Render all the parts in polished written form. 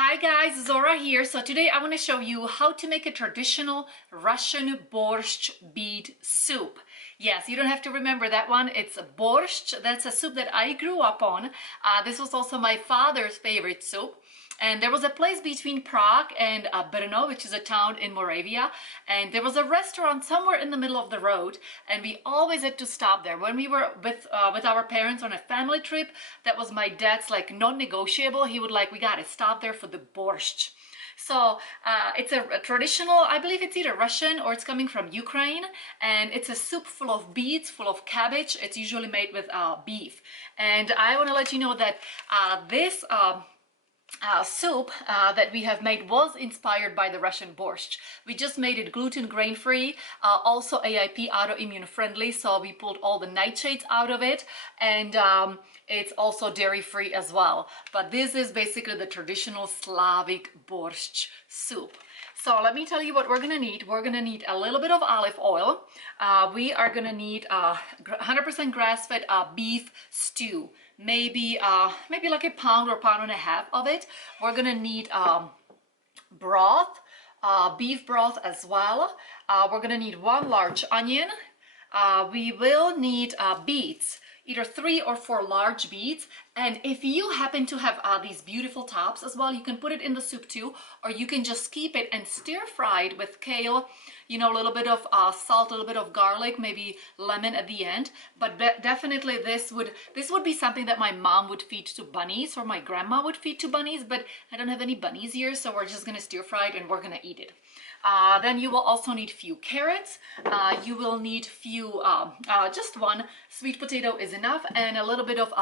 Hi guys, Zora here. So today I want to show you how to make a traditional Russian borscht beet soup. Yes, you don't have to remember that one. It's a borscht. That's a soup that I grew up on. This was also my father's favorite soup. And there was a place between Prague and Brno, which is a town in Moravia. And there was a restaurant somewhere in the middle of the road. And we always had to stop there. When we were with our parents on a family trip, that was my dad's like non-negotiable. He would like, we got to stop there for the borscht. So it's a traditional, I believe it's either Russian or it's coming from Ukraine. And it's a soup full of beets, full of cabbage. It's usually made with beef. And I want to let you know that this soup that we have made was inspired by the Russian borscht. We just made it gluten grain-free, also AIP autoimmune friendly, so we pulled all the nightshades out of it, and it's also dairy-free as well. But this is basically the traditional Slavic borscht soup. So let me tell you what we're gonna need. We're gonna need a little bit of olive oil. We are gonna need 100% grass-fed beef stew. Maybe like a pound or pound and a half of it. We're gonna need broth, beef broth as well. We're gonna need 1 large onion. We will need beets, either 3 or 4 large beets. And if you happen to have these beautiful tops as well, you can put it in the soup too, or you can just keep it and stir fry it with kale, you know, a little bit of salt, a little bit of garlic, maybe lemon at the end. But definitely this would be something that my mom would feed to bunnies, or my grandma would feed to bunnies, but I don't have any bunnies here, so we're just gonna stir fry it and we're gonna eat it. Then you will also need few carrots. You will need few, just 1 sweet potato is enough, and a little bit of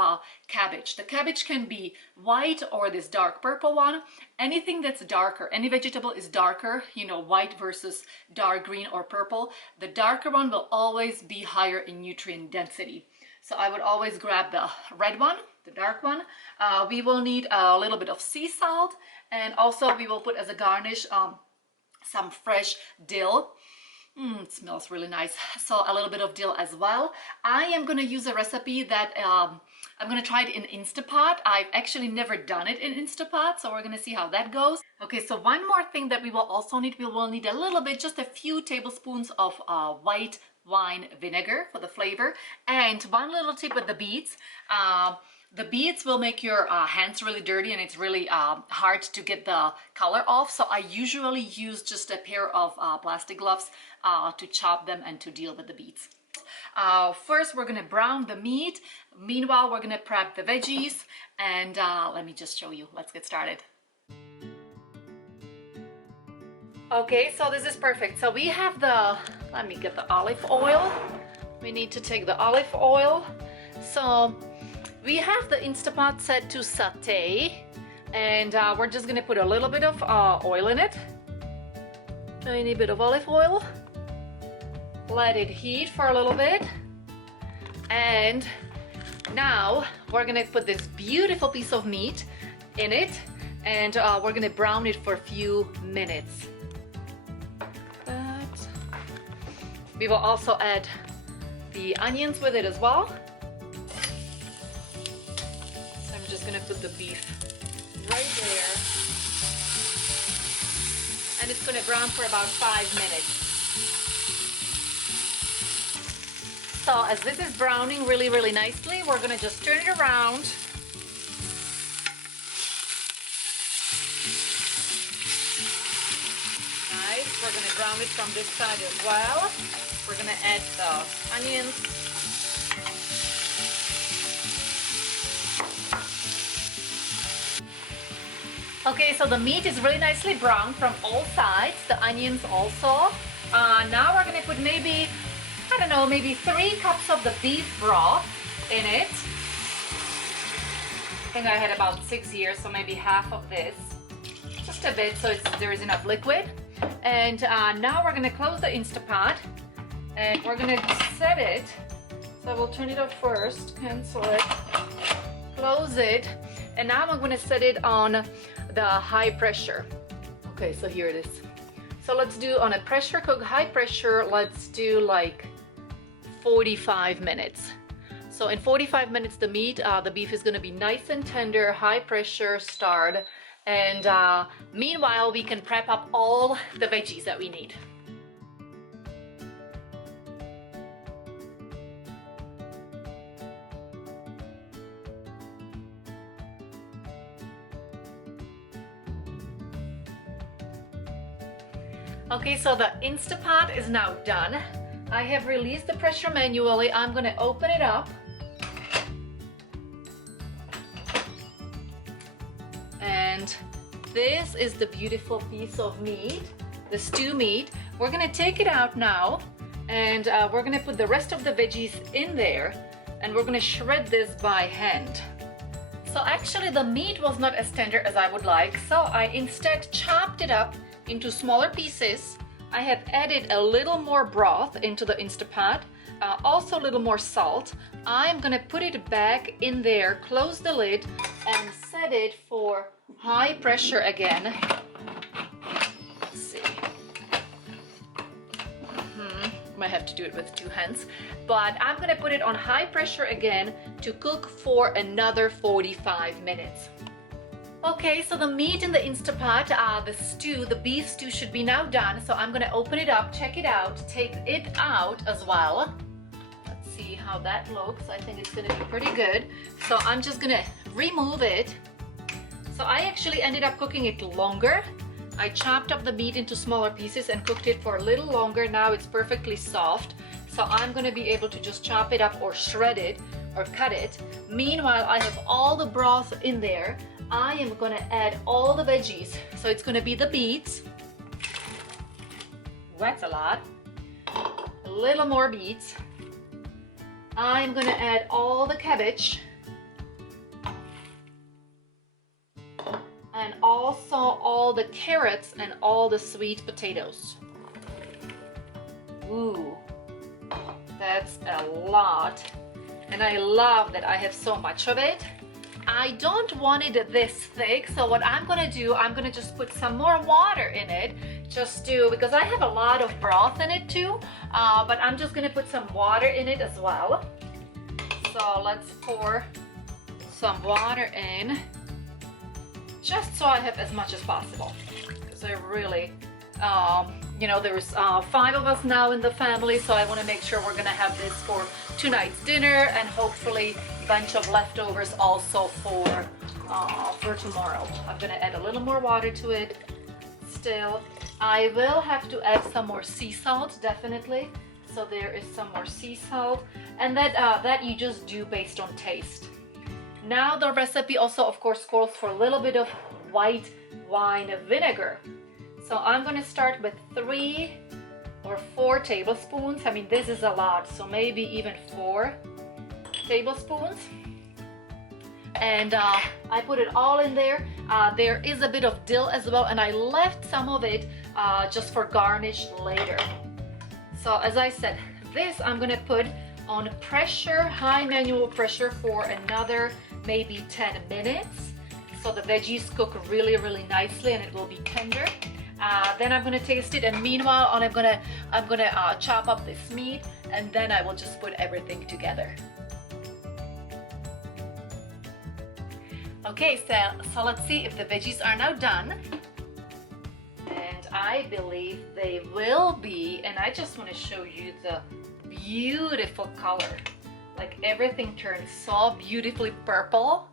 cabbage. The cabbage can be white or this dark purple one. Anything that's darker, any vegetable is darker, you know, white versus dark green or purple. The darker one will always be higher in nutrient density. So I would always grab the red one, the dark one. We will need a little bit of sea salt, and also we will put as a garnish some fresh dill. It smells really nice. So a little bit of dill as well. I am going to use a recipe that I'm going to try it in Instant Pot. I've actually never done it in Instant Pot, so we're going to see how that goes. Okay, so one more thing that we will also need, we will need a little bit, just a few tablespoons of white wine vinegar for the flavor. And one little tip with the beets. The beets will make your hands really dirty, and it's really hard to get the color off. So I usually use just a pair of plastic gloves to chop them and to deal with the beets. First, we're gonna brown the meat. Meanwhile, we're gonna prep the veggies, and let me just show you. Let's get started. Okay, so this is perfect. So we have let me get the olive oil. We need to take the olive oil. So we have the Instant Pot set to saute, and we're just gonna put a little bit of oil in it. Tiny bit of olive oil. Let it heat for a little bit. And now we're gonna put this beautiful piece of meat in it, and we're gonna brown it for a few minutes. We will also add the onions with it as well. Just gonna put the beef right there, and it's gonna brown for about 5 minutes. So as this is browning really nicely, we're gonna just turn it around. Nice, we're gonna brown it from this side as well. We're gonna add the onions. Okay, so the meat is really nicely browned from all sides, the onions also. Now we're gonna put maybe, I don't know, maybe 3 cups of the beef broth in it. I think I had about 6 here, so maybe half of this. Just a bit, so there is enough liquid. And now we're gonna close the Instant Pot, and we're gonna set it. So we'll turn it off first, cancel it, close it, and now I'm gonna set it on the high pressure. Okay, so here it is. So let's do on a pressure cook, high pressure, let's do like 45 minutes. So in 45 minutes, the beef is gonna be nice and tender, high pressure, starred, And meanwhile, we can prep up all the veggies that we need. Okay, so the Instant Pot is now done. I have released the pressure manually. I'm gonna open it up. And this is the beautiful piece of meat, the stew meat. We're gonna take it out now, and we're gonna put the rest of the veggies in there, and we're gonna shred this by hand. So actually the meat was not as tender as I would like, so I instead chopped it up into smaller pieces. I have added a little more broth into the Instant Pot, also a little more salt. I'm gonna put it back in there, close the lid, and set it for high pressure again. Let's see. Might have to do it with 2 hands, but I'm gonna put it on high pressure again to cook for another 45 minutes. Okay, so the meat in the Instant Pot, the stew, the beef stew should be now done. So I'm gonna open it up, check it out, take it out as well. Let's see how that looks. I think it's gonna be pretty good. So I'm just gonna remove it. So I actually ended up cooking it longer. I chopped up the meat into smaller pieces and cooked it for a little longer. Now it's perfectly soft. So I'm gonna be able to just chop it up or shred it or cut it. Meanwhile, I have all the broth in there. I am gonna add all the veggies. So it's gonna be the beets. That's a lot. A little more beets. I'm gonna add all the cabbage. And also all the carrots and all the sweet potatoes. Ooh, that's a lot. And I love that I have so much of it. I don't want it this thick, so what I'm gonna do, I'm gonna just put some more water in it, because I have a lot of broth in it too, but I'm just gonna put some water in it as well. So let's pour some water in, just so I have as much as possible, because I really, you know, there's 5 of us now in the family, so I want to make sure we're gonna have this for tonight's dinner, and hopefully a bunch of leftovers also for tomorrow. I'm gonna add a little more water to it still. I will have to add some more sea salt, definitely. So there is some more sea salt, and that you just do based on taste. Now the recipe also, of course, calls for a little bit of white wine vinegar. So I'm going to start with 3 or 4 tablespoons. I mean, this is a lot, so maybe even 4 tablespoons. And I put it all in there. There is a bit of dill as well, and I left some of it just for garnish later. So as I said, this I'm going to put on pressure, high manual pressure, for another maybe 10 minutes. So the veggies cook really, really nicely and it will be tender. Then I'm gonna taste it, and meanwhile I'm gonna chop up this meat, and then I will just put everything together. Okay, so let's see if the veggies are now done. And I believe they will be, and I just want to show you the beautiful color. Like, everything turns so beautifully purple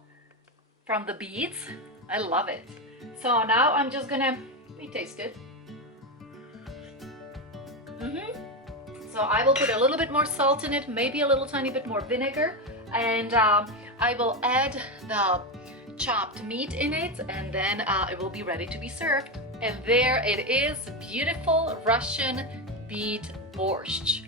from the beets. I love it. So now I'm just gonna taste it. So I will put a little bit more salt in it, maybe a little tiny bit more vinegar, and I will add the chopped meat in it, and then it will be ready to be served. And there it is, beautiful Russian beet borscht.